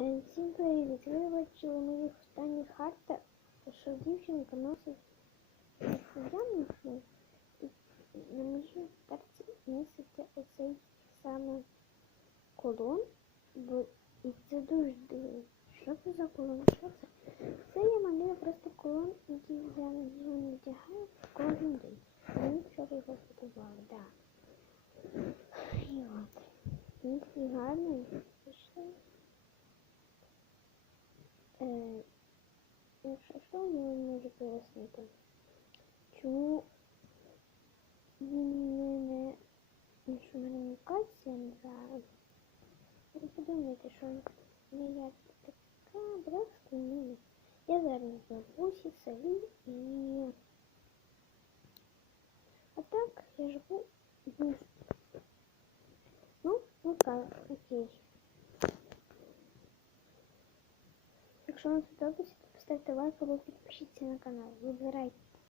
Е, Всім привіт! Ви бачили моїх останніх хартах, що дівчинка носить ямку і на моїй карті міститься оцей саме колон, бо і це дуже дивно. Що це за колон? Що це? Це я малюю просто колон, який я надягаю кожен день. Мені вчора його подарували, так. І от. Він гарний. Е, якщо що, я вам можу пояснити, чому він мене, що в мене мутація не зараз. Ви подумайте, що не я така брехська, ні. Я зараз в бабусі, селі і... А так я живу в місті. Ну, ну так, окей. Якщо вам сподобається, то поставте лайк або підпишіться на канал. Вибирайте.